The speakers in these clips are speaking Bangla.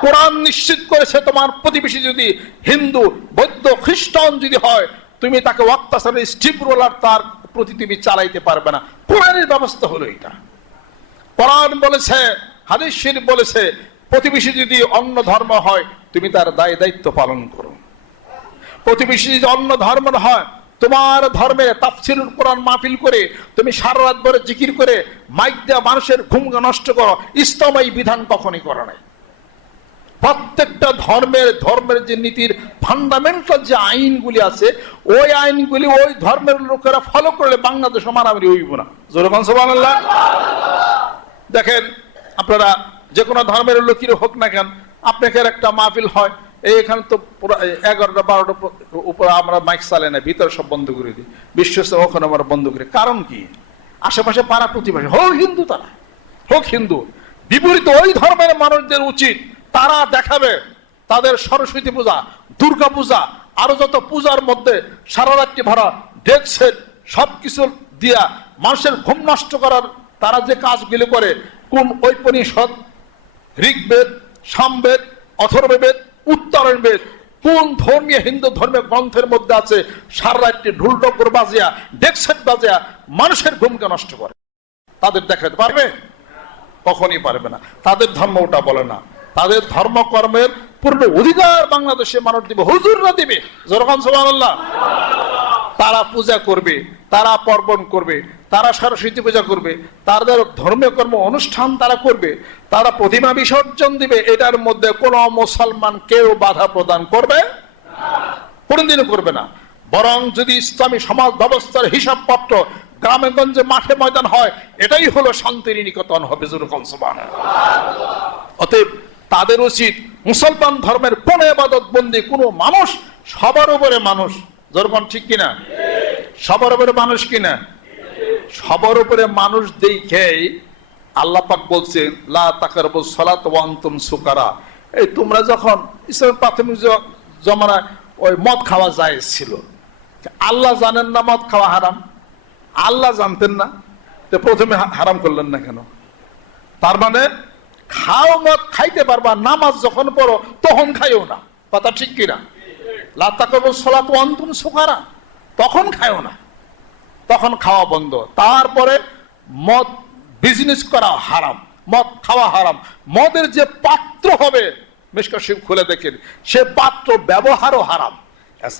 কোরআন নিশ্চিত করেছে তোমার প্রতিবেশী যদি হিন্দু, বৌদ্ধ, খ্রিস্টান যদি হয়, তুমি তাকে অত্যাচারের স্টিপ রোলার তার প্রতি তুমি চালাইতে পারবে না। কোরআনের ব্যবস্থা হলো এটা। কোরআন বলেছে, হাদিস শরীফ বলেছে, প্রতিবেশী যদি অন্য ধর্ম হয়, তুমি তার দায় দায়িত্ব পালন করো। প্রতিবেশী যদি অন্য ধর্ম হয়, তোমার ধর্মে তাফসির কোরআন মাহফিল করে, তুমি সারা রাত ধরে জিকির করে, মাইক দেওয়া মানুষের ঘুম নষ্ট করো ইসলাম এই বিধান কখনই করে নাই। প্রত্যেকটা ধর্মের ধর্মের যে নীতির ফান্ডামেন্টাল যে আইনগুলি আছে, ওই আইনগুলি ওই ধর্মের লোকেরা ফলো করলে বাংলাদেশ মারামারি হইব না। দেখেন, আপনারা যে কোনো ধর্মের লোকের হোক না কেন, আপনাকে একটা মাহফিল হয় এখানে তো এগারোটা, বারোটা উপরে আমরা মাইক চালাই না, ভিতরে সব বন্ধ করে দিই। বিশ্বস্ত ওখানে আমরা বন্ধ করি। কারণ কি? আশেপাশে পাড়া প্রতিবেশী, হোক হিন্দু তারা, হোক হিন্দু, বিপরীত ওই ধর্মের মানুষদের উচিত তারা দেখাবে তাদের সরস্বতী পূজা, দুর্গা পূজা, আরও যত পূজার মধ্যে সারা রাত্রি ভরা ডেক্সের সবকিছু দিয়া মানুষের ঘুম নষ্ট করার তারা যে কাজগুলি করে, কোন ঐপনিষদ ঋগ্বেদ, সামবেদ, অথর্ববেদ উত্তরণ বেদ কোন ধর্মীয় হিন্দু ধর্মের গ্রন্থের মধ্যে আছে, সারা রাত্রি ঢুল ডব্বর বাজিয়া ডেক্সেট বাজিয়া মানুষের ঘুমকে নষ্ট করে। তাদের দেখাতে পারবে? কখনই পারবে না। তাদের ধর্ম ওটা বলে না। তাদের ধর্মকর্মের পূর্ণ অধিকার বাংলাদেশে মানুষ দিবে। হুজুররা দিবে। যেরকম সুবহানাল্লাহ। তারা পূজা করবে, তারা পার্বণ করবে, তারা সরস্বতী পূজা করবে, তাদের ধর্মীয় কর্ম, অনুষ্ঠান তারা করবে, তারা প্রতিমা বিসর্জন দিবে, এটার মধ্যে কোনো মুসলমান কেউ বাধা প্রদান করবে কোনদিনও করবে না। বরং যদি ইসলামী সমাজ ব্যবস্থার হিসাবপত্র গ্রামে গঞ্জে মাঠে ময়দান হয়, এটাই হলো শান্তির নিকেতন হবে সুবহানাল্লাহ। অতএব তাদের উচিত মুসলমান ধর্মের কোন এবাদত বন্দি, কোন মানুষ সবার উপরে মানুষ। যেরকম ঠিক কিনা? সবার উপরে মানুষ কিনা? সবার উপরে মানুষ দেখেই আল্লাহ পাক লা ওয়া সুকারা। এই তোমরা যখন ইসলামের প্রাথমিক জ- জমানায় ওই মদ খাওয়া যায় ছিল। আল্লাহ জানেন না মদ খাওয়া হারাম? আল্লাহ জানতেন না? প্রথমে হারাম করলেন না কেন? তার মানে খাও মদ খাইতে পারবা, নামাজ যখন পড়ো, তখন খাইও না। কথা ঠিক কিনা? লাতা করব সলাত অন্তুম সুখারা তখন খাইও না। তখন খাওয়া বন্ধ। তারপরে মদ বিজনেস করা হারাম। মদ খাওয়া হারাম। মদের যে পাত্র হবে মিশকা শিব খুলে দেখেন, সে পাত্র ব্যবহারও হারাম।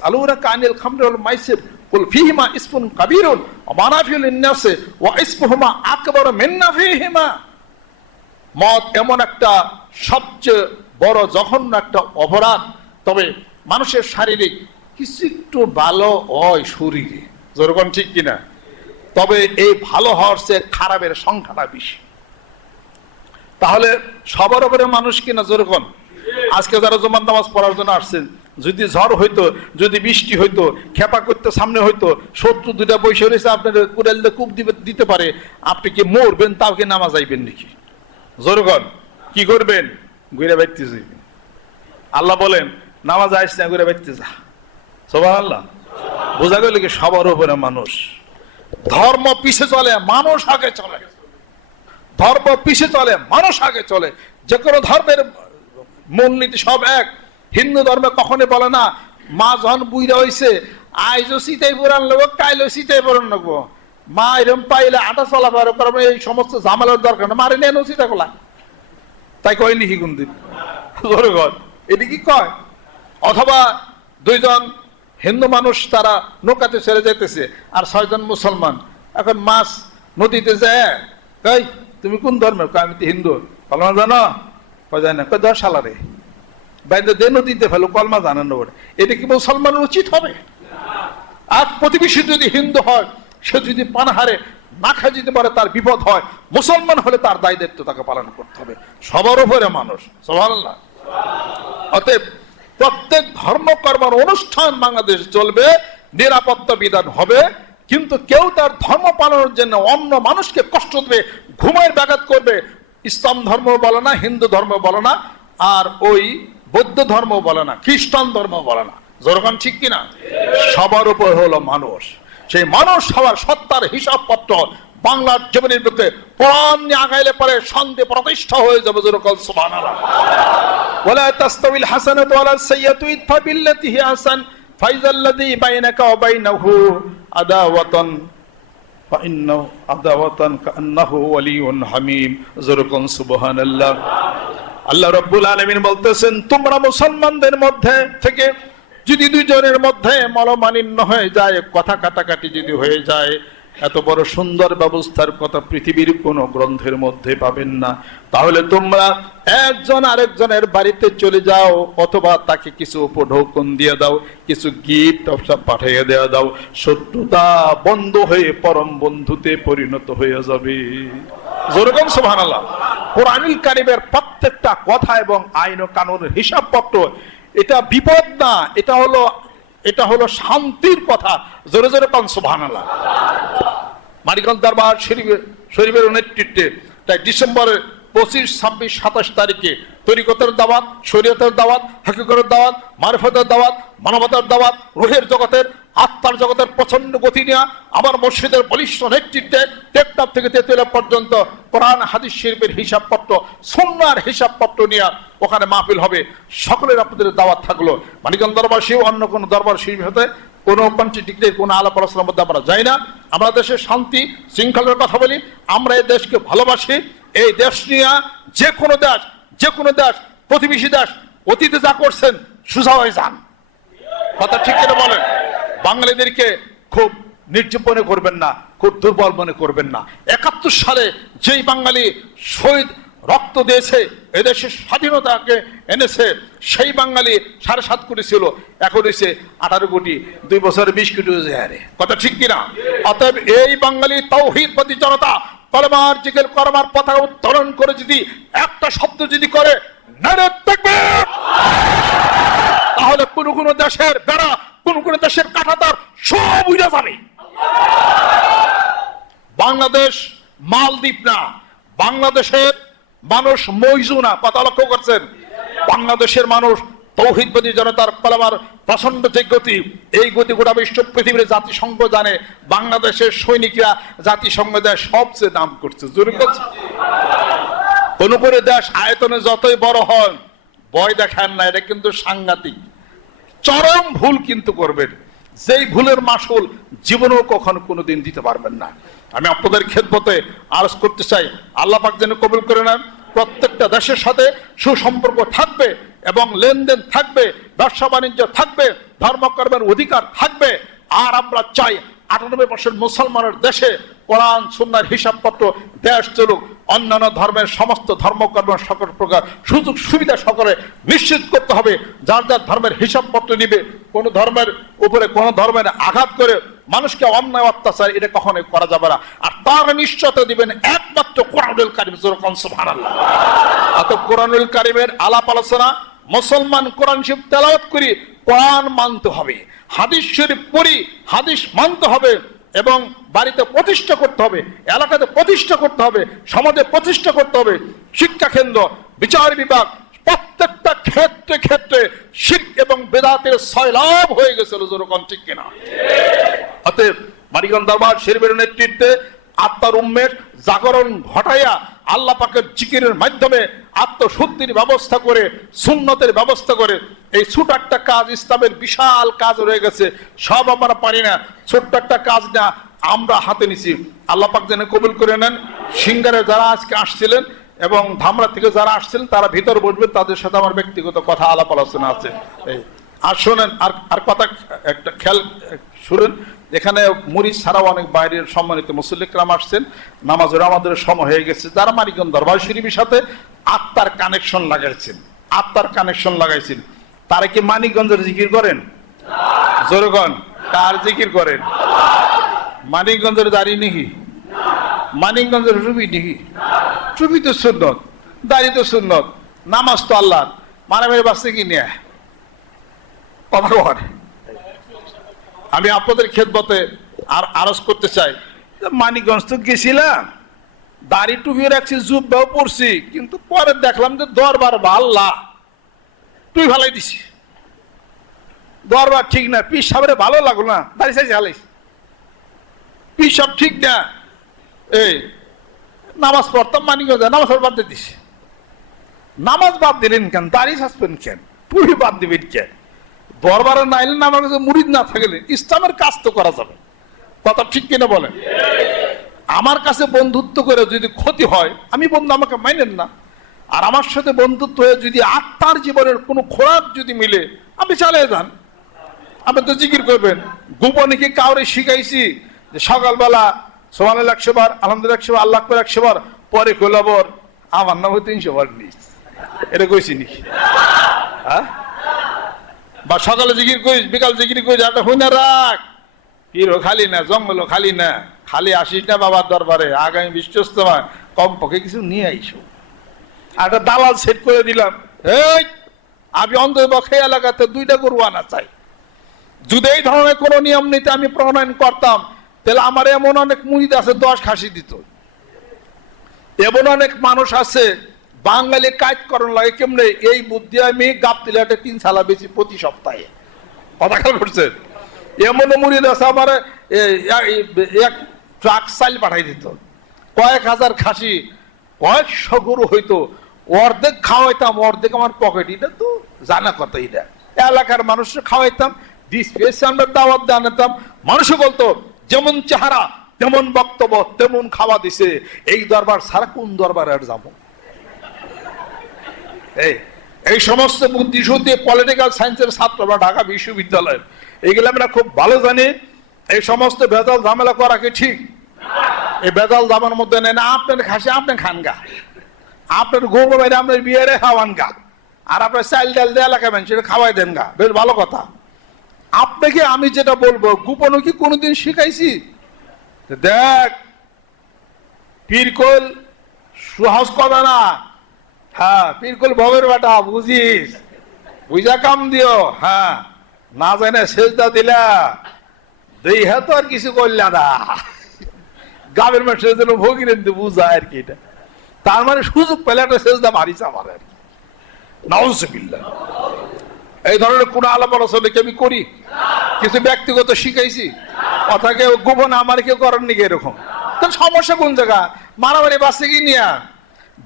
আলুরা কাবীরুন, ওয়া মদ এমন একটা সবচেয়ে বড়, জঘন্য একটা অপরাধ। তবে মানুষের শারীরিক কিছু একটু ভালো হয় শরীরে। যেরকম ঠিক কিনা? তবে এই ভালো হওয়ার চেয়ে খারাপের সংখ্যাটা বেশি। তাহলে সবার উপরে মানুষ কিনা যেরকম আজকে যারা জমান নামাজ পড়ার জন্য আসছেন, যদি ঝড় হইতো, যদি বৃষ্টি হইতো, খেপা করতে সামনে হইতো, শত্রু দুইটা বৈশ রয়েছে আপনার কুড়াল কূপ দিবে, দিতে পারে। আপনি কি মরবেন, তাও কি নামাজ আইবেন নাকি? জোরগণ, কি করবেন? ঘুরে বাইতে আল্লাহ বলেন, নামাজ আইস না, ঘুরে বাইতে যা। সবাই আল্লাহ বোঝা গেল কি সবার উপরে মানুষ। ধর্ম পিছে চলে, মানুষ আগে চলে। ধর্ম পিছে চলে, মানুষ আগে চলে। যে কোনো ধর্মের মূলনীতি সব এক। হিন্দু ধর্মে কখনই বলে না, মা যখন বুইরা হইছে আইজও সীতাই পুরান নেব কাইলেও সীতাই পুরান নেব মা এরম পাইলে আটা চলাফেরা করবে এই সমস্ত ঝামেলার দরকার না। মারে নেন সীতা কোলা তাই কয়নি কি কোনদিন? জোরে কর। এটি কি কয়? অথবা দুইজন হিন্দু মানুষ তারা নৌকাতে ছেড়ে যাইতেছে, আর ছয়জন মুসলমান। এখন মাছ নদীতে যায়, কই, তুমি কোন ধর্মের আমি তো হিন্দু। কলমা জানো? কয় যায় না। কয়, দশ সালারে বাইরে দে নদীতে ফেলো কলমা জানেন ওরা এটা কি মুসলমানের উচিত হবে? আর প্রতিবেশী যদি হিন্দু হয় সে যদি পানাহারে না খাই যেতে পারে, তার বিপদ হয়। মুসলমান হলে তার দায় দায়িত্ব তাকে পালন করতে হবে। সবার উপরে মানুষ। সবার অতএব প্রত্যেক ধর্মকর্মের অনুষ্ঠান বাংলাদেশ চলবে, নিরাপত্তা বিধান হবে, কিন্তু কেউ তার ধর্ম পালনের জন্য অন্য মানুষকে কষ্ট দেবে, ঘুমের ব্যাঘাত করবে। ইসলাম ধর্ম বলে না, হিন্দু ধর্ম বলে না, আর ওই বৌদ্ধ ধর্ম বলে না, খ্রিস্টান ধর্ম বলে না। যেরকম ঠিক কিনা? সবার উপর হলো মানুষ। সেই মানুষ হওয়ার সত্তার হিসাবপত্র বাংলার জীবনের বুকে প্রাণ নিয়ে আগাইলে পরে শান্তি প্রতিষ্ঠা হয়ে যাবে যেরকম সুবহানাল্লাহ ولا تستوي الحسنة ولا السيئة ادفع بالتي هي أحسن فإذا الذي بينك وبينه عداوة فإنه عداوة كأنه ولي حميم زركم سبحان الله আল্লাহ রব্বুল আলমিন বলতেছেন তোমরা মুসলমানদের মধ্যে থেকে যদি দুজনের মধ্যে মলমালিন্য হয়ে যায়, কথা কাটাকাটি যদি হয়ে যায়, এত বড় সুন্দর ব্যবস্থার কথা পৃথিবীর কোন গ্রন্থের মধ্যে পাবেন না। তাহলে তোমরা একজন আরেকজনের বাড়িতে চলে যাও, অথবা তাকে কিছু উপঢৌকন দিয়ে দাও, কিছু গিফট পাঠিয়ে দেওয়া দাও। শত্রুতা বন্ধ হয়ে পরম বন্ধুতে পরিণত হয়ে যাবে। কোরআনুল কারিমের প্রত্যেকটা কথা এবং আইন ও কানুনের হিসাবপত্র এটা বিপদ না, এটা হলো এটা হলো শান্তির কথা। জোরে জোরে পান সোহান মারিগঞ্জ দরবার শরীফের শরীফের নেতৃত্বে, তাই ডিসেম্বরের পঁচিশ, ছাব্বিশ, সাতাশ তারিখে তরিকতের দাওয়াত, শরীয়তের দাওয়াত হাকিকরের দাওয়াত, মারফতের দাওয়াত, মানবতার দাওয়াত, রোহের জগতের আত্মার জগতের প্রচণ্ড গতি নেওয়া আমার মসজিদের বলিষ্ঠ নেতৃত্বে টেকটাপ থেকে তেতুলা পর্যন্ত কোরআন, হাদিস, শিল্পের হিসাবপত্র সন্ন্যার হিসাবপত্র নিয়ে ওখানে মাহফিল হবে। সকলের আপনাদের দাওয়াত থাকল। মানিকগঞ্জ দরবারসীও অন্য কোনো দরবার শরীফ হতে কোনো ডিগ্রির কোনো আলাপ আলোচনার মধ্যে আমরা যাই না। আমরা দেশের শান্তি, শৃঙ্খলার কথা বলি। আমরা এই দেশকে ভালোবাসি। এই দেশ নিয়ে যে কোনো দেশ, যে কোনো দেশ, প্রতিবেশী দেশ, অতীতে যা করছেন সুজা হয়ে যান। কথা ঠিক করে বলেন? বাঙালিদেরকে খুব নির্জীব মনে করবেন না, খুব দুর্বল মনে করবেন না। একাত্তর সালে যেই বাঙালি শহীদ রক্ত দিয়েছে, এদেশের স্বাধীনতাকে এনেছে, সেই বাঙালি সাড়ে সাত কোটি ছিল, এখন হয়েছে আঠারো কোটি, দুই বছর বিশ কোটি আরে কথা ঠিক কিনা? অতএব এই বাঙালি তৌহিদপতি জনতা কলমার জিগের কলমার পতাকা উত্তোলন করে যদি একটা শব্দ যদি করে! তাহলে কোন কোন দেশের বেড়া কোন কোন দেশের কাঠাতার সব উড়ে যাবে বাংলাদেশ মালদ্বীপ না, বাংলাদেশের মানুষ মইজু না, কথা লক্ষ্য করছেন? বাংলাদেশের মানুষ তৌহিদবাদী জনতার কলামার প্রচণ্ড যে গতি, এই গতি গোটা বিশ্ব পৃথিবীর জাতিসংঘ জানে, বাংলাদেশের সৈনিকরা জাতিসংঘ দেয় সবচেয়ে দাম করছে। জোরে করছে কোন করে দেশ আয়তনে যতই বড় হন ভয় দেখান না, এটা কিন্তু সাংঘাতিক। চরম ভুল কিন্তু করবেন। যেই ভুলের মাসুল জীবনেও কখনো কোনোদিন দিতে পারবেন না। আমি আপনাদের খেদমতে আরজ করতে চাই, আল্লাহ পাক যেন কবুল করে নেন। প্রত্যেকটা দেশের সাথে সুসম্পর্ক থাকবে এবং লেনদেন থাকবে, ব্যবসা বাণিজ্য থাকবে ধর্মকর্মের অধিকার থাকবে। আর আমরা চাই আটানব্বই পার্সেন্ট মুসলমানের দেশে কোরআন, সুন্নার হিসাবপত্র দেশ চলুক অন্যান্য ধর্মের সমস্ত ধর্মকর্ম সকল প্রকার সুযোগ সুবিধা সকলে নিশ্চিত করতে হবে। যার যার ধর্মের হিসাবপত্র নিবে, কোন ধর্মের উপরে কোন ধর্মের আঘাত করে মানুষকে অন্যায়, অত্যাচার এটা কখনোই করা যাবে না। আর তার নিশ্চয়তা দিবেন একমাত্র কোরআনুল কারিম সুবহানাল্লাহ। অত কোরআনুল কারিমের আলাপ আলোচনা, মুসলমান কোরআন শিব তেলাওয়াত করি, কোরআন মানতে হবে, হাদিস শরীফ পড়ি, হাদিস মানতে হবে। এবং বাড়িতে প্রতিষ্ঠা করতে হবে, এলাকাতে প্রতিষ্ঠা করতে হবে, সমাজে প্রতিষ্ঠা করতে হবে। শিক্ষা কেন্দ্র, বিচার বিভাগ, প্রত্যেকটা ক্ষেত্রে ক্ষেত্রে শিখ এবং বেদাতের সয়লাভ হয়ে গেছিল যেরকম, ঠিক কিনা? অতএব মানিকগঞ্জ দরবার শরীফের নেতৃত্বে আত্মার উম্মের জাগরণ ঘটাইয়া আল্লাহ পাকের জিকিরের মাধ্যমে আত্মশুদ্ধির ব্যবস্থা করে, সুন্নতের ব্যবস্থা করে, এই ছোট একটা কাজ ইসলামের বিশাল কাজ রয়ে গেছে, সব আমরা পারি না। ছোট্ট একটা কাজ না, আমরা হাতে নিছি। আল্লাহ পাক যেন কবুল করে নেন। সিঙ্গারে যারা আজকে আসছিলেন এবং ধামরা থেকে যারা আসছিলেন তারা ভিতর বসবেন, তাদের সাথে আমার ব্যক্তিগত কথা আলাপ আলোচনা আছে। এই, আর শোনেন, আর আর কথা একটা খেয়াল, শুনেন। এখানে মরিচ ছাড়াও অনেক বাইরের সম্মানিত মুসল্লিকরাম আসছেন। নামাজের আমাদের সময় হয়ে গেছে। যারা মানিকগঞ্জ দরবার শরীফের সাথে আত্মার কানেকশন লাগাইছেন। আত্মার কানেকশন লাগাইছেন। তারা কি মানিকগঞ্জের জিকির করেন? জোরগণ, কার জিকির করেন? মানিকগঞ্জের দাঁড়িয়ে নাকি মানিকগঞ্জের রুবি নাকি রুবি তো সুন্নত, দাড়ি তো সুন্নত, নামাজ তো আল্লাহ মারামের বাঁচতে কি নিয়ে? কথা আমি আপনাদের খেদমতে আর আরজ করতে চাই। মানিকগঞ্জ তো গেছিলাম। দাড়ি টুপি রাখছি, জুব্বাও পড়ছি কিন্তু পরে দেখলাম যে দরবার আল্লাহ। তুই ভালাই দিছি দরবার ঠিক না পিস সাহেবের ভালো লাগল না, দাড়ি সাইজ হালাইছি। পিস সব ঠিক না। এই, নামাজ পড়তাম মানিকগঞ্জে, নামাজ বাদ দিয়ে দিছি। নামাজ বাদ দিলেন কেন? দাড়ি সাসপেন কেন? পুরি বাদ দিবেন কেন? দরবারে না এলেন আমার কাছে মুরিদ না থাকলে ইসলামের কাজ তো করা যাবে। কথা ঠিক কিনা বলেন? আমার কাছে বন্ধুত্ব করে যদি ক্ষতি হয়, আমি বন্ধু আমাকে মাইনেন না। আর আমার সাথে বন্ধুত্ব হয়ে যদি আত্মার জীবনের কোনো খোরাক যদি মিলে, আপনি চালিয়ে যান। আপনি তো জিকির করবেন। গোপনে কি কাউরে শিখাইছি যে সকালবেলা সোমান একশো বার, আলহামদুলিল্লাহ একশো বার, আল্লাহ করে একশো বার, পরে খোলাবর, আমার নামে তিনশো বার নিস এটা কইছি নি। হ্যাঁ? বা সকালে জিকির কইস বিকাল জিকির কইস একটা হুনে রাখ। হিরো খালি না জঙ্গলও খালি না, খালি আসিস না বাবার দরবারে। আগামী বিশ্বস্ত কম পক্ষে কিছু নিয়ে আইসো। আর একটা দালাল সেট করে দিলাম। এই, আমি অন্তপক্ষে এলাকাতে দুইটা গরু আনা চাই। যদি এই ধরনের কোনো নিয়ম নীতি আমি প্রণয়ন করতাম, তাহলে আমার এমন অনেক মুড়িদ আছে, দশ খাসি দিত। এমন অনেক মানুষ আছে বাঙালি কাজ করণ লাগে কেমনে? এই বুদ্ধি আমি গাপ দিলাটে তিন সালা বেশি প্রতি সপ্তাহে। কথা খেয়াল করছেন? এমন মুড়িদ আছে আমার এক ট্রাক চাল পাঠাই দিত। কয়েক হাজার খাসি, কয়েকশো গরু হইতো। অর্ধেক খাওয়াইতাম, অর্ধেক আমার পকেট। এটা তো জানা কথা এটা। এলাকার মানুষকে খাওয়াইতাম ডিসপেস আমরা দাওয়াত দিয়ে আনতাম। মানুষও বলতো, যেমন চেহারা, তেমন বক্তব্য, তেমন খাওয়া দিছে। এই দরবার সারা কোন দরবার আর যাব? এই এই সমস্ত বুদ্ধিশুদ্ধি পলিটিক্যাল সায়েন্সের ছাত্র ছাত্ররা ঢাকা বিশ্ববিদ্যালয়ের। এইগুলো আমরা খুব ভালো জানি। এই সমস্ত ভেজাল ঝামেলা করা কি ঠিক? এই বেদাল দামের মধ্যে নেন আপনার খাসি আপনি খান গা। আপনার গরু বাইরে, আপনার বিয়ারে খাওয়ান গা। আর আপনার চাল ডাল দিয়ে এলাকা মানুষ, সেটা খাওয়াই দেন গা। বেশ ভালো কথা। আপনাকে আমি যেটা বলব, গোপনও কি কোনোদিন শিখাইছি? দেখ পীরকল সুহাস করে না। হ্যাঁ পীরকল ভবের বেটা, বুঝিস? বুঝা কাম দিও হ্যাঁ। না জানে সেজদা দিলা। দেই হ্যাঁ তো আর কিছু করলা না। গাবের মাসে যেন ভগিরেন বুঝা আর কি এটা। তার মানে সুযোগ পেলে একটা সেজদা মারিছে আমার আর কি। নাউজুবিল্লাহ। এই ধরনের কোন আলাপ আলোচনা কি আমি করি? কিছু ব্যক্তিগত শিখাইছি? কথা কেউ গোপন আমার কেউ করেন নাকি এরকম? তার সমস্যা কোন জায়গা? মারামারি বাসে কি নিয়া?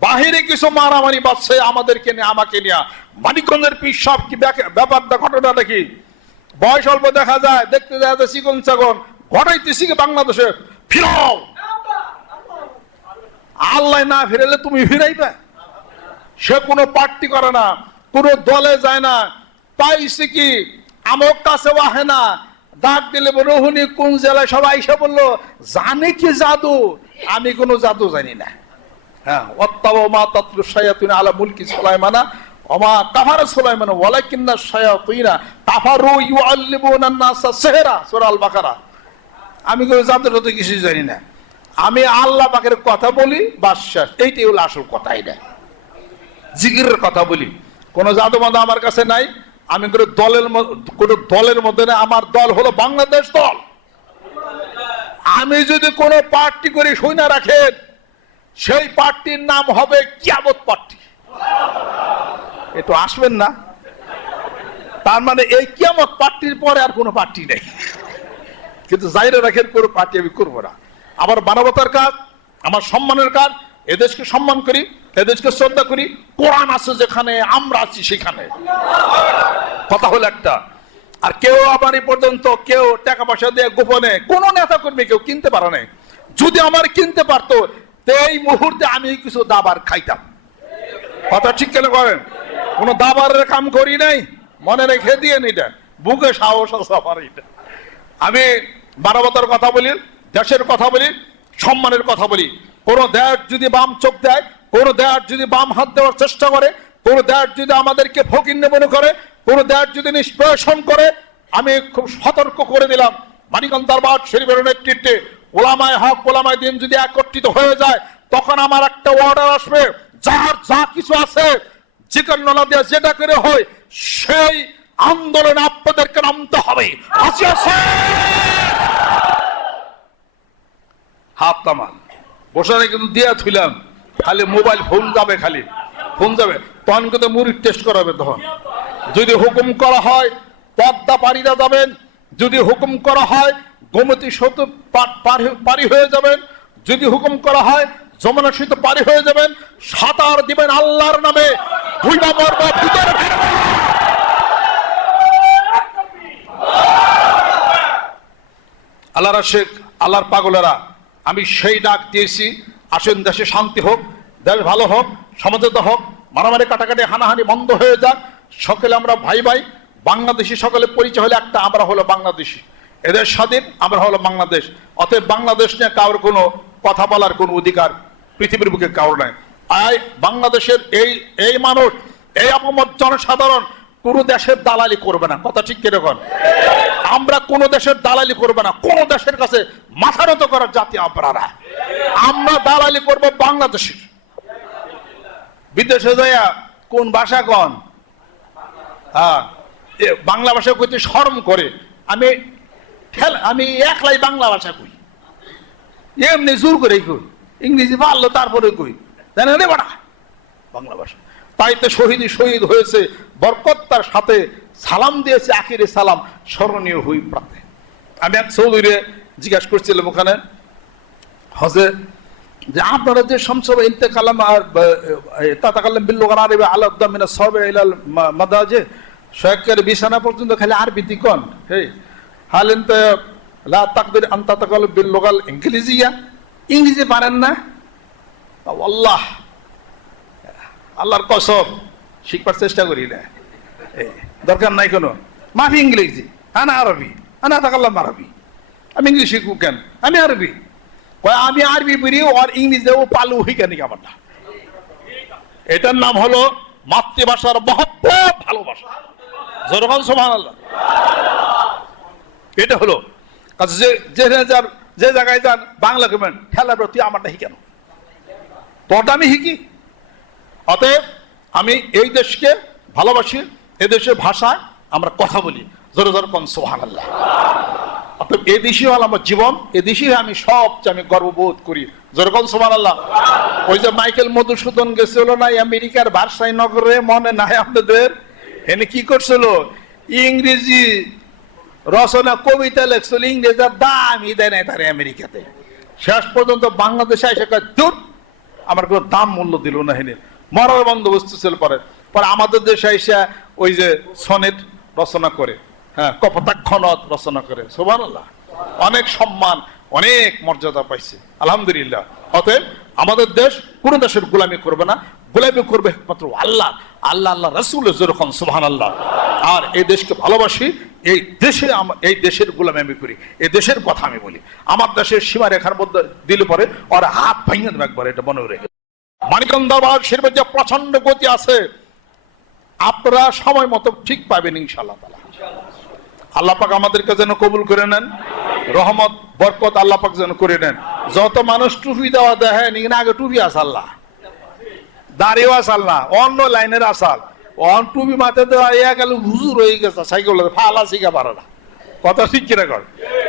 বাহিরে কিছু মারামারি বাচ্চা আমাদেরকে নিয়ে, আমাকে নিয়ে। মানিকগঞ্জের পিস সব কি ব্যাপারটা ঘটনাটা কি বয়স অল্প দেখা যায়, দেখতে দেখা যায় চিকন চাকন ঘটাইতেছি কি বাংলাদেশে? ফিরাও। আল্লাহ না ফিরালে তুমি ফিরাইবে? সে কোনো পার্টি করে না, কোনো দলে যায় না। পাইছে কি? আমক কাছে আহে না। ডাক দিলে রোহিণী কোন জেলায়? সবাই এসে বলল, জানে কি জাদু? আমি কোনো জাদু জানি না। হ্যাঁ মুলকি আল বাকারা আমি তো কিছু জানি না। আমি আল্লাহ পাকের কথা বলি বাদশাহ এইটাই হলো আসল কথা এটা জিকিরের কথা বলি। কোন জাদু মাদু আমার কাছে নাই। আমি কোনো দলের কোনো দলের মধ্যে না, আমার দল হলো বাংলাদেশ দল। আমি যদি কোনো পার্টি করে সৈন্য রাখেন সেই পার্টির নাম হবে কিয়ামত পার্টি। একটু আসবেন না। তার মানে এই কিয়ামত পার্টির পরে আর কোনো পার্টি নেই। কিন্তু জাইরে রাখেন, কোনো পার্টি আমি করব না। আমার মানবতার কাজ, আমার সম্মানের কাজ, এদেশকে সম্মান করি, এদেশকে শ্রদ্ধা করি। কোরআন আছে যেখানে, আমরা আছি সেখানে। কথা হলো একটা। আর কেউ আবার এই পর্যন্ত কেউ টাকা পয়সা দিয়ে গোপনে কোনো নেতা কর্মী কেউ কিনতে পারে নাই। যদি আমার কিনতে পারতো তো এই মুহূর্তে আমি কিছু দাবার খাইতাম। কথা ঠিক কেন করেন? কোন দাবারের কাম করি নাই, মনে রেখে দিয়ে এটা বুকে সাহস আমি মানবতার কথা বলি, দেশের কথা বলি, সম্মানের কথা বলি। কোন দেশ যদি বাম চোখ দেয়, কোন দেশ যদি বাম হাত দেওয়ার চেষ্টা করে, কোন দেশ যদি আমাদেরকে ফকিন্নে মনে করে, কোন দেশ যদি নিষ্পেষণ করে, আমি খুব সতর্ক করে দিলাম। মানিকন দরবার, শরীফের নেতৃত্বে ওলামায় হক, ওলামায় দিন যদি একত্রিত হয়ে যায়, তখন আমার একটা অর্ডার আসবে। যার যা কিছু আছে চিকন নলা দিয়ে যেটা করে হয়, সেই আন্দোলনে আপনাদেরকে নামতে হবে। হাত তামান বসারে কিন্তু দিয়া থুইলাম। খালি মোবাইল ফোন যাবে খালি। ফোন যাবে। তখন কিন্তু মুড়ির টেস্ট করাবে তখন। যদি হুকুম করা হয়, পদ্মা পাড়িরা যাবেন। যদি হুকুম করা হয় গোমতী সেতু পার- হয়ে যাবেন। যদি হুকুম করা হয়, যমুনা সেতু পারি হয়ে যাবেন। সাঁতার দিবেন আল্লাহর নামে। আল্লাহ রাশেক, আল্লাহর পাগলেরা, আমি সেই ডাক দিয়েছি। আসেন, দেশে শান্তি হোক, দেশ ভালো হোক, সমঝোতা হোক, মারামারি কাটাকাটি হানাহানি বন্ধ হয়ে যাক। সকলে আমরা ভাই ভাই বাংলাদেশি সকলে পরিচয় হলে একটা আমরা হলো বাংলাদেশি। এদের স্বাধীন, আমরা হলো বাংলাদেশ। অতএব বাংলাদেশ নিয়ে কারোর কোনো কথা বলার কোনো অধিকার পৃথিবীর বুকে কারও নাই। আয়, বাংলাদেশের এই এই মানুষ, এই অপমত জনসাধারণ কোনো দেশের দালালি করবে না। কথা ঠিক কীরকম আমরা কোন দেশের দালালি করবে না। কোন দেশের কাছে মাথা নত করার জাতি আপনারা আমরা দালালি করব বাংলাদেশের। বিদেশে যাইয়া কোন ভাষা কন? হ্যাঁ বাংলা ভাষা কইতে শরম করে। আমি আমি একলাই বাংলা ভাষা কই? এমনি জোর করে কই, ইংরেজি পারল তারপরে কই জানেন রে বাড়া বাংলা ভাষা। তাই তো শহীদ শহীদ হয়েছে, বরকত তার সাথে সালাম দিয়েছে, আখিরে সালাম, স্মরণীয় হই প্রাতে। আমি এক চৌধুরী জিজ্ঞাসা করছিলাম ওখানে, হজে, যে আপনারা যে সমসব ইন্তেকালাম আর তাতাকাল্লাম বিল্লুগান আরবি মিনা সবে ইলাল মাদাজে শয়েকের বিছানা পর্যন্ত খালি আরবিতি কন হে হালেন তো লা তাকদির আন্তাতাকাল বিল্লুগাল ইংরেজিয়া ইংরেজি পারেন না আল্লাহ আল্লাহর শিখবার চেষ্টা করি না দরকার নাই কোনো মাফি ইংরেজি আনা আরবি তাকাল্লাম আরবি আমি ইংলিশ শিখব কেন আমি আরবি কয় আমি আরবি পড়ি আর ইংরেজিতে ও পালু হই কেন আমার এটার নাম হলো মাতৃভাষার মহব্বত ভালোবাসা যেরকম সমান আল্লাহ এটা হলো। যে যে যার যে জায়গায় যান, বাংলা কমেন খেলা তুই আমারটা শিখানো তোরটা আমি শিখি অতএব আমি এই দেশকে ভালোবাসি, এ দেশের ভাষায় আমরা কথা বলি। জোরে জোরে কন সোহান আল্লাহ অতএব এ দেশই হল আমার জীবন, এ দেশই আমি সবচেয়ে আমি গর্ববোধ করি। যেরকম সোমান আল্লাহ ওই যে মাইকেল মধুসূদন গেছিল না আমেরিকার বারসাই নগরে মনে নাই আপনাদের? এনে কি করছিল? ইংরেজি রচনা, কবিতা লেখছিল ইংরেজের দামই দেয় নাই তারা আমেরিকাতে। শেষ পর্যন্ত বাংলাদেশে এসে দূর আমার কোনো দাম মূল্য দিল না হেনে। মরার বন্দোবস্ত ছিল পরে। পরে আমাদের দেশে এসে ওই যে সনেট রচনা করে হ্যাঁ কপতাক্ষণত রচনা করে। সোবান অনেক সম্মান, অনেক মর্যাদা পাইছে। আলহামদুলিল্লাহ। অতএব আমাদের দেশ কোন দেশের গোলামি করবে না। গোলামি করবে একমাত্র আল্লাহ। আল্লাহ আল্লাহ, রসুল যেরকম সুবহান আল্লাহ আর এই দেশকে ভালোবাসি এই দেশে এই দেশের গোলামি আমি করি, এই দেশের কথা আমি বলি। আমার দেশের সীমা রেখার মধ্যে দিলে পরে ওর হাত ভাঙিয়ে দেবে একবার, এটা মনে রেখে। মানিকন্দাবাদ শিল্পের যে প্রচণ্ড গতি আছে, আপনারা সময় মতো ঠিক পাবেন ইনশাল্লাহ তালা আল্লাহ পাক আমাদেরকে যেন কবুল করে নেন, রহমত, বরকত আল্লাহ পাক যেন করে নেন। যত মানুষ টুপি দেওয়া দেখেন আগে টুপি আসাল্লাহ দাঁড়িয়েও আসাল্লাহ অন্য লাইনের আসাল অন টুপি মাথায় দেওয়া ইয়া গেল, হুজুর হয়ে গেছে সাইকেল ফালা শিখা পারে না। কথা ঠিক কিনা কর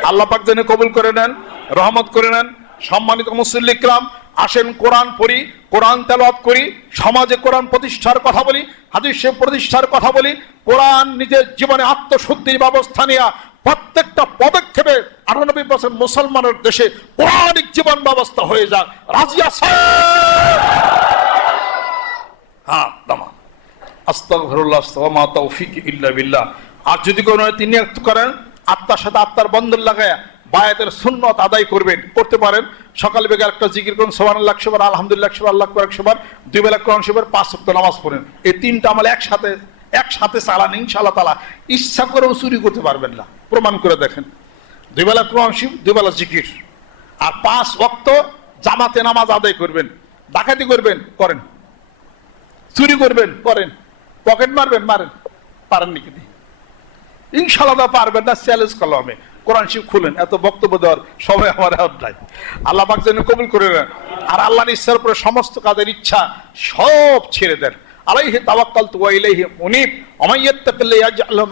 আল্লাহ পাক যেন কবুল করে নেন, রহমত করে নেন। সম্মানিত মুসল্লিকরাম আসেন কোরআন পড়ি, কোরআন তেলাওয়াত করি, সমাজে কোরআন প্রতিষ্ঠার কথা বলি, হাদিস প্রতিষ্ঠার কথা বলি, কোরআন নিজের জীবনে আত্মশুদ্ধির ব্যবস্থা নেওয়া প্রত্যেকটা পদক্ষেপে আটানব্বই পার্সেন্ট মুসলমানের দেশে কোরআনিক জীবন ব্যবস্থা হয়ে যাক। রাজিয়া হ্যাঁ আর যদি তিনি করেন, আত্মার সাথে আত্মার বন্ধন লাগায় বায়াতের সুন্নত আদায় করবেন, করতে পারেন। সকাল বেগে একটা জিকির করুন আলহামদুলিল্লাহ আল্লাহ একশোবার দুই বেলা পাঁচ সপ্তাহ নামাজ পড়েন। এই তিনটা একসাথে একসাথে চালান, ইনশাআল্লাহ তালা ইচ্ছা করেও চুরি করতে পারবেন না, প্রমাণ করে দেখেন। দুই বেলা কোরআন শিব দুই বেলা জিকির। আর পাঁচ ওয়াক্ত জামাতে নামাজ আদায় করবেন, ডাকাতি করবেন, করেন। চুরি করবেন, করেন। পকেট মারবেন, মারেন। পারেন নাকি ইনশাল্লাহ পারবেন না, চ্যালেঞ্জ কলমে। কোরআন শিব খুলেন, এত বক্তব্য দেওয়ার সময় আমার নাই। আল্লাহ পাক যেন কবুল করে নেন। আর আল্লাহর ইচ্ছার উপরে সমস্ত কাজের ইচ্ছা সব ছেড়ে দেন। আলাইহি তাওয়াক্কাল তু ইলাইহি মুনিব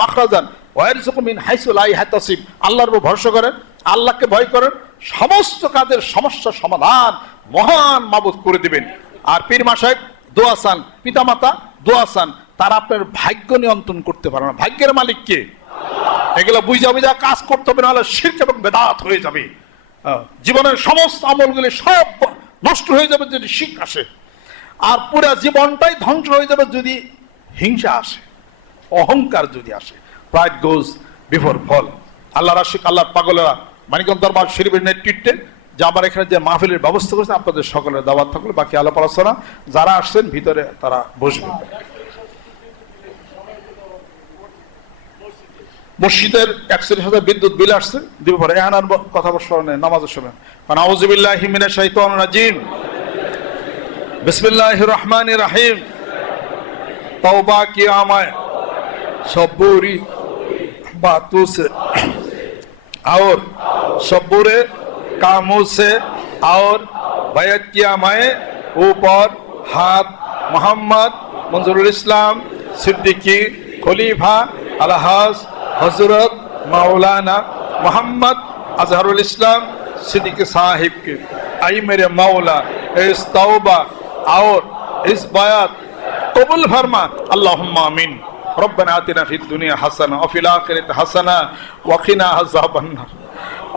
মাখরাজান ওয়া মিন হাইসু লা ইয়াহতাসিব আল্লাহর উপর ভরসা করেন, আল্লাহকে ভয় করেন, সমস্ত কাজের সমস্যা সমাধান মহান মাবুদ করে দিবেন। আর পীর মাসায় দোয়াসান পিতামাতা দোয়াসান তারা আপনার ভাগ্য নিয়ন্ত্রণ করতে পারে না। ভাগ্যের মালিক কে? এগুলো বুঝা বুঝা কাজ করতে হবে, নাহলে শির্ক এবং বেদাত হয়ে যাবে। জীবনের সমস্ত আমলগুলি সব নষ্ট হয়ে যাবে যদি শিখ আসে। আর পুরা জীবনটাই ধ্বংস হয়ে যাবে যদি হিংসা আসে, অহংকার যদি আসে। Pride goes before fall Allah Rasik Allah পাগলেরা মানিকগঞ্জ দরবার শরীফের নেতৃত্বে যে আমার এখানে যে মাহফিলের ব্যবস্থা করেছে, আপনাদের সকলের দাওয়াত থাকলে, বাকি আলাপ আলোচনা, যারা আসছেন, ভিতরে তারা বসবেন মসজিদের একচল্লিশ হাজার বিদ্যুৎ বিল আসছে দিব পরে এহান আর ব- কথা বলার সময় নেই, নামাজের সময় কারণ আউজুবিল্লাহ হিমিনা শাইতান রাজিম বিসমিল্লাহ রহমান রাহিম तौबा किया मैं सब बुरी बातों से और सब बुरे कामों से और बैत किया मैं ऊपर हाथ मोहम्मद मंजूरुल इस्लाम सिद्दीकी खलीफा अलहाज हजरत मौलाना मोहम्मद अजहरुल इस्लाम सिद्दीकी साहिब के आई मेरे मौला इस तौबा और इस बयात কবুল ফরমা আল্লাহুম্মা আমিন রব্বানা আতিনা ফিদ দুনিয়া হাসানা ওয়া ফিল আখিরাতি হাসানা ওয়া কিনা আযাবান নার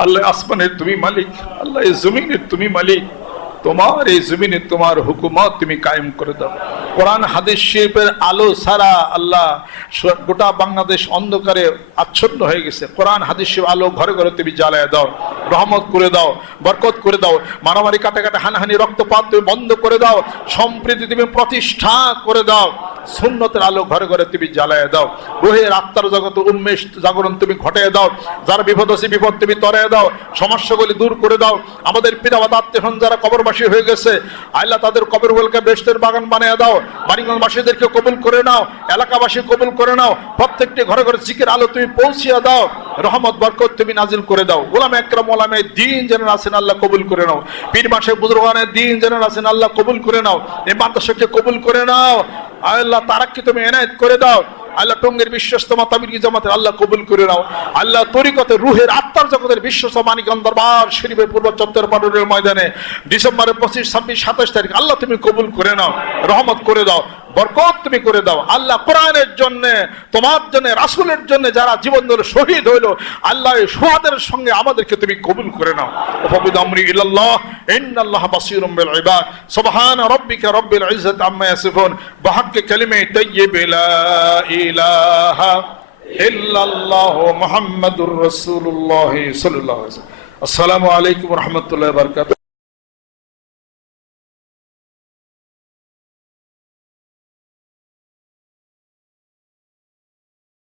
আল্লাহ আসমানের তুমি মালিক আল্লাহ এই জমিনের তুমি মালিক তোমার এই জমিনে তোমার হুকুমত তুমি কায়েম করে দাও। কোরআন হাদিস শরীফের আলো সারা আল্লাহ গোটা বাংলাদেশ অন্ধকারে আচ্ছন্ন হয়ে গেছে। কোরআন হাদিস আলো ঘরে ঘরে তুমি জ্বালায় দাও, রহমত করে দাও, বরকত করে দাও, মারামারি কাটাকাটা হানাহানি রক্তপাত তুমি বন্ধ করে দাও, সম্প্রীতি তুমি প্রতিষ্ঠা করে দাও। সুন্নতের আলো ঘরে ঘরে তুমি জ্বালায় দাও। রোহের আত্মার জগত উন্মেষ জাগরণ তুমি ঘটায় দাও। যারা বিপদ আছে বিপদ তুমি তরায় দাও। সমস্যাগুলি দূর করে দাও। আমাদের পিতামাতা আত্মীয় যারা কবরবাসী হয়ে গেছে, আল্লাহ তাদের কবরগুলোকে বেস্তের বাগান বানিয়ে দাও। বাড়িগঞ্জবাসীদেরকে কবুল করে নাও। এলাকাবাসী কবুল করে নাও। প্রত্যেকটি ঘরে ঘরে চিকের আলো তুমি পৌঁছিয়ে দাও। রহমত, বরকত তুমি নাজিল করে দাও। গোলাম একরাম ওলামে দিন যেন আছেন আল্লাহ কবুল করে নাও। পীর মাসে বুজুর্গানের দিন যেন আছেন আল্লাহ কবুল করে নাও। এই মাদ্রাসাকে কবুল করে নাও। আল্লাহ, তারাককে তুমি এনায়েত করে দাও। আল্লাহ টঙ্গের বিশ্বস্ত মাতাবির জামাতের আল্লাহ কবুল করে নাও। আল্লাহ তরিকতে রুহের আত্মার জগতের বিশ্বস্ত মানিকন দরবার শরীফের পূর্ব চত্বর পাটনের ময়দানে। ডিসেম্বরের পঁচিশ, ছাব্বিশ, সাতাশ তারিখ, আল্লাহ তুমি কবুল করে নাও, রহমত করে দাও। বরকত তুমি করে দাও। আল্লাহ কোরআনের জন্য, তোমার জন্য, রাসুলের জন্য যারা জীবন ধরে শহীদ হইল, আল্লাহ সোহাদের সঙ্গে আমাদেরকে তুমি কবুল করে নাও। ইল্লাল্লাহ আসসালামু আলাইকুম রাহমাতুল্লাহি বারাকাতুহু।